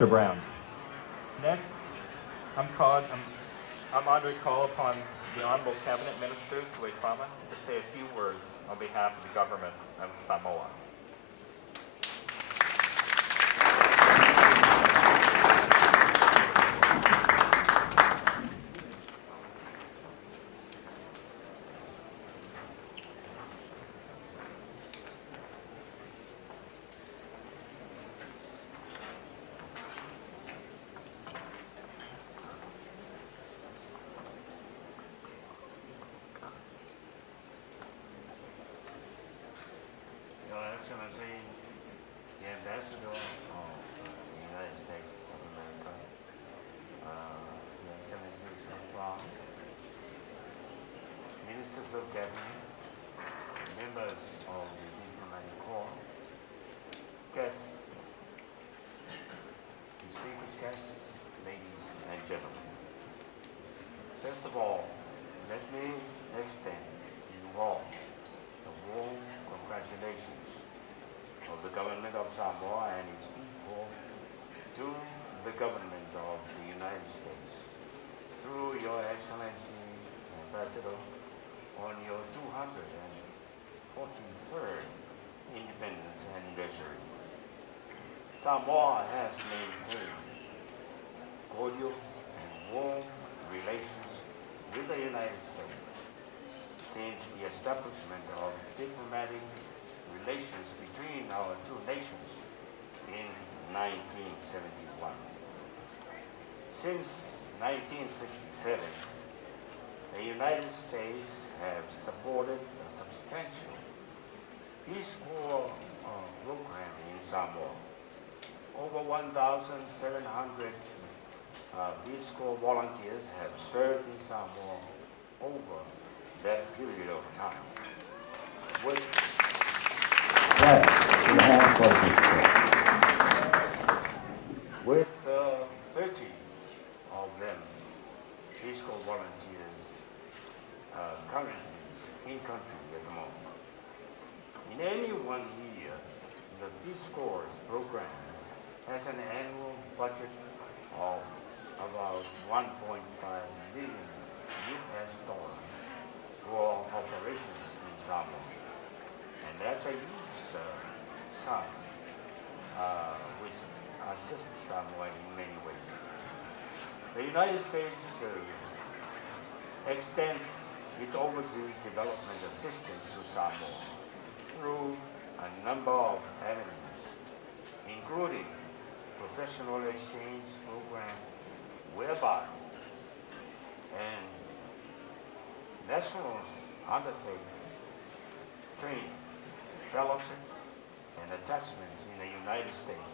Mr. Brown. Next, I'm honored to call upon the Honorable Cabinet Minister, Tuay Trama, to say a few words on behalf of the government of Samoa. Your Excellency, the Ambassador of the United States of America, Your Excellencies of Guam, Ministers of Cabinet, members of the Diplomatic Corps, guests, distinguished guests, ladies and gentlemen. First of all, let me extend to you all the warm congratulations of the government of Samoa and its people to the government of the United States through Your Excellency Ambassador on your 243rd independence anniversary. Samoa has maintained cordial and warm relations with the United States since the establishment of diplomatic relations between our two nations in 1971. Since 1967, the United States have supported a substantial Peace Corps program in Samoa. Over 1,700 Peace Corps volunteers have served in Samoa over that period of time. With Right. Your hand closes. With 30 of them, Peace Corps volunteers currently in country at the moment. In any one year, the Peace Corps program has an annual budget of about 1.5 million US dollars for operations in Samoa. And that's a huge sum which assists Samoa in many ways. The United States extends its overseas development assistance to Samoa through a number of avenues, including professional exchange program, whereby and nationals undertake training, fellowships, and attachments in the United States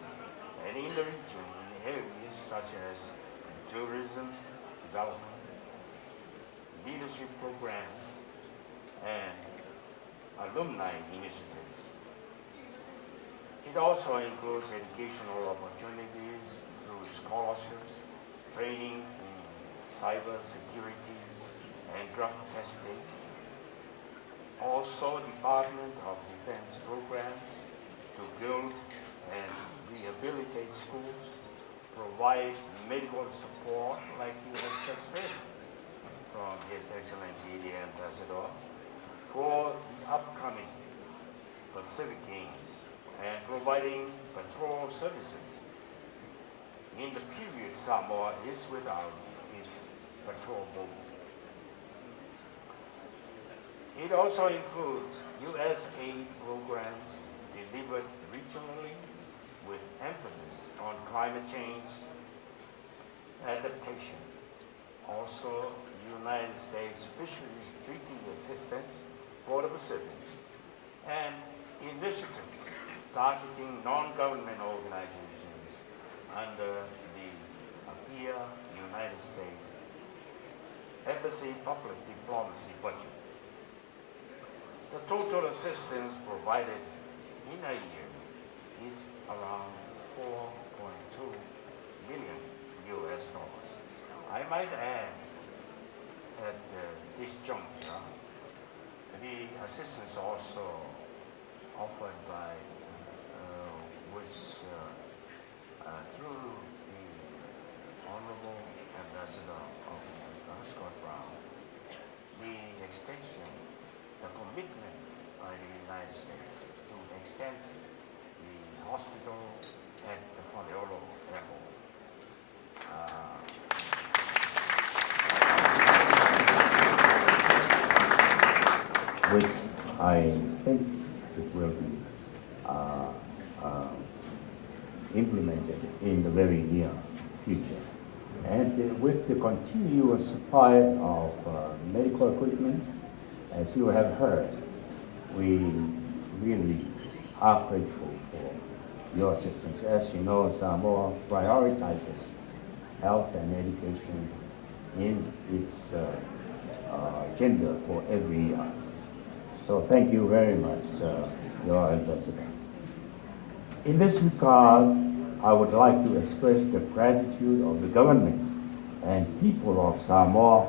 and in the region in areas such as tourism, development, leadership programs, and alumni initiatives. It also includes educational opportunities through scholarships, training in cyber security and drug testing. Also, Department of Defense programs to build and rehabilitate schools, provide medical support like you have just heard from His Excellency the Ambassador for the upcoming Pacific Games and providing patrol services. In the period Samoa is without its patrol boat. It also includes U.S. aid programs delivered regionally with emphasis on climate change adaptation. Also, United States Fisheries Treaty Assistance for the Pacific and initiatives targeting non-government organizations under the APIA United States Embassy Public Diplomacy budget. The total assistance provided in a year is around 4.2 million US dollars. I might add at this juncture, the assistance also offered by which through I think it will be implemented in the very near future. And with the continuous supply of medical equipment, as you have heard, we really are grateful for your assistance. As you know, Samoa prioritizes health and education in its agenda for every year. So thank you very much, your ambassador. In this regard, I would like to express the gratitude of the government and people of Samoa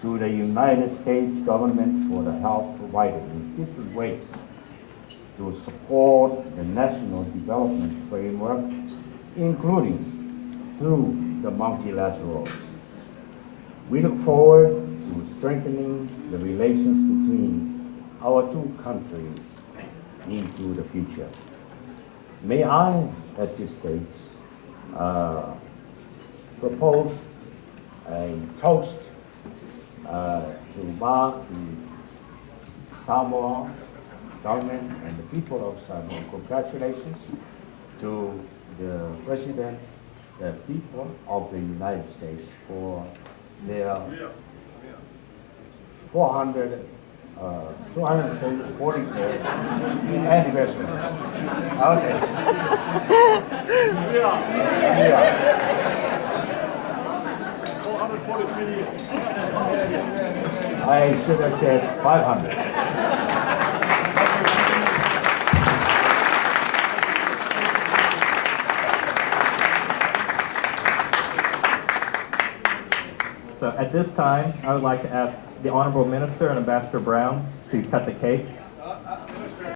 to the United States government for the help provided in different ways to support the national development framework, including through the multilaterals. We look forward to strengthening the relations between our two countries into the future. May I, at this stage, propose a toast to mark the Samoa government and the people of Samoa. Congratulations to the President, the people of the United States for their 244th anniversary. Okay. Yeah. 443 years. I should have said 500. So at this time, I would like to ask the Honorable Minister and Ambassador Brown to cut the cake.